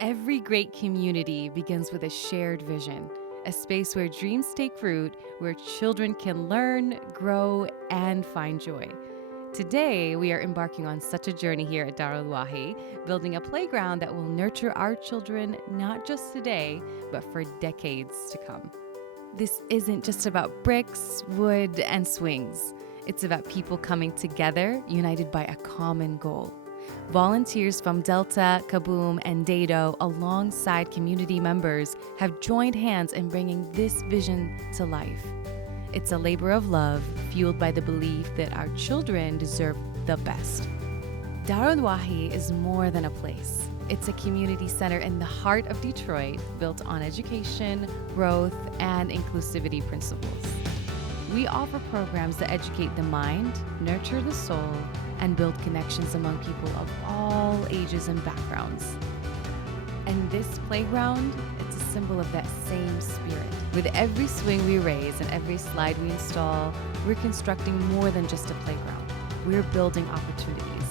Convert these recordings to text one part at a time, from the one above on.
Every great community begins with a shared vision, a space where dreams take root, where children can learn, grow, and find joy. Today, we are embarking on such a journey here at Darul Wahi, building a playground that will nurture our children not just today, but for decades to come. This isn't just about bricks, wood, and swings. It's about people coming together, united by a common goal. Volunteers from Delta, Kaboom, and Dado, alongside community members, have joined hands in bringing this vision to life. It's a labor of love, fueled by the belief that our children deserve the best. Darul Wahi is more than a place. It's a community center in the heart of Detroit, built on education, growth, and inclusivity principles. We offer programs that educate the mind, nurture the soul, and build connections among people of all ages and backgrounds. And this playground, it's a symbol of that same spirit. With every swing we raise and every slide we install, we're constructing more than just a playground. We're building opportunities.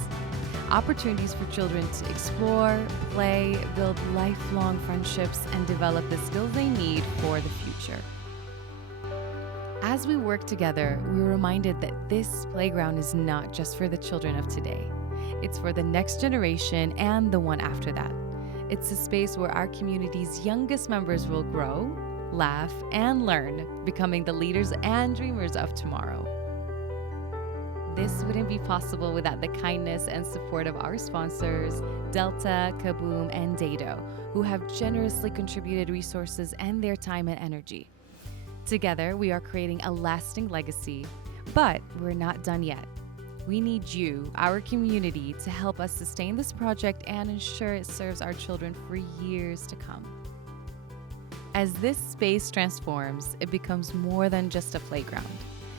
Opportunities for children to explore, play, build lifelong friendships, and develop the skills they need for the future. As we work together, we're reminded that this playground is not just for the children of today. It's for the next generation and the one after that. It's a space where our community's youngest members will grow, laugh, and learn, becoming the leaders and dreamers of tomorrow. This wouldn't be possible without the kindness and support of our sponsors, Delta, Kaboom, and Dado, who have generously contributed resources and their time and energy. Together, we are creating a lasting legacy, but we're not done yet. We need you, our community, to help us sustain this project and ensure it serves our children for years to come. As this space transforms, it becomes more than just a playground.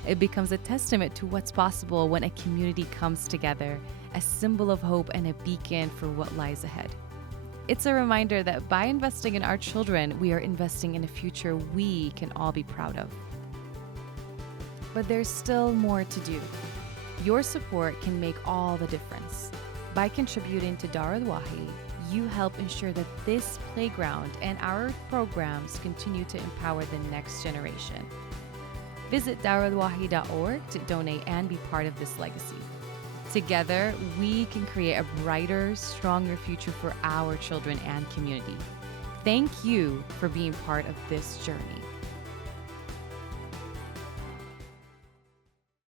It becomes a testament to what's possible when a community comes together, a symbol of hope and a beacon for what lies ahead. It's a reminder that by investing in our children, we are investing in a future we can all be proud of. But there's still more to do. Your support can make all the difference. By contributing to Darul Wahi, you help ensure that this playground and our programs continue to empower the next generation. Visit darulwahi.org to donate and be part of this legacy. Together, we can create a brighter, stronger future for our children and community. Thank you for being part of this journey.